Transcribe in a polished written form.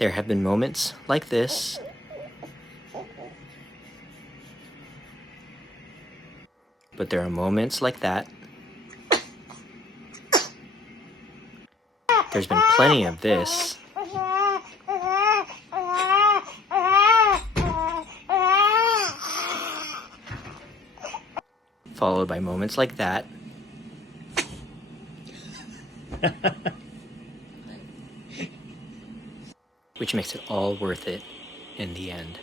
There have been moments like this, but there are moments like that. There's been plenty of this. Followed by moments like that. Which makes it all worth it in the end.